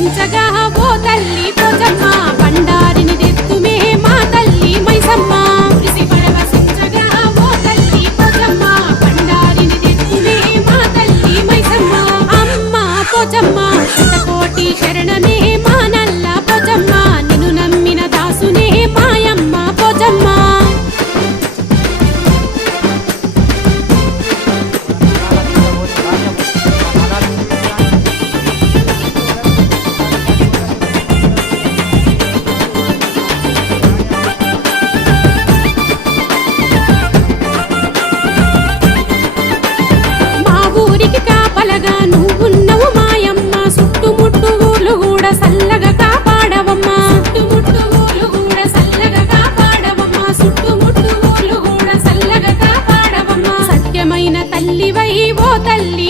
పరవశించగా ఓ తల్లి పోచమ్మ బండారిని తెత్తుమే మా తల్లి మైసమ్మ మురిసి పరవశించగా ఓ తల్లి పోచమ్మ బండారిని తెత్తుమే మా తల్లి మైసమ్మ అమ్మ పోచమ్మ శతకోటి శరణమే మా నల్ల పోచమ్మ నిన్ను నమ్మిన దాసునే మాయమ్మ పోచమ్మ కాపలగా నువ్వున్నవు మాయమ్మ చుట్టుముట్టు ఊళ్ళు కూడా సల్లగా కాపాడవమ్మా చుట్టుముట్టు ఊళ్ళు కూడా సల్లగా కాపాడవమ్మా చుట్టుముట్టు ఊళ్ళు కూడా సల్లగా కాపాడవమ్మా సత్యమైన తల్లివై ఓ తల్లి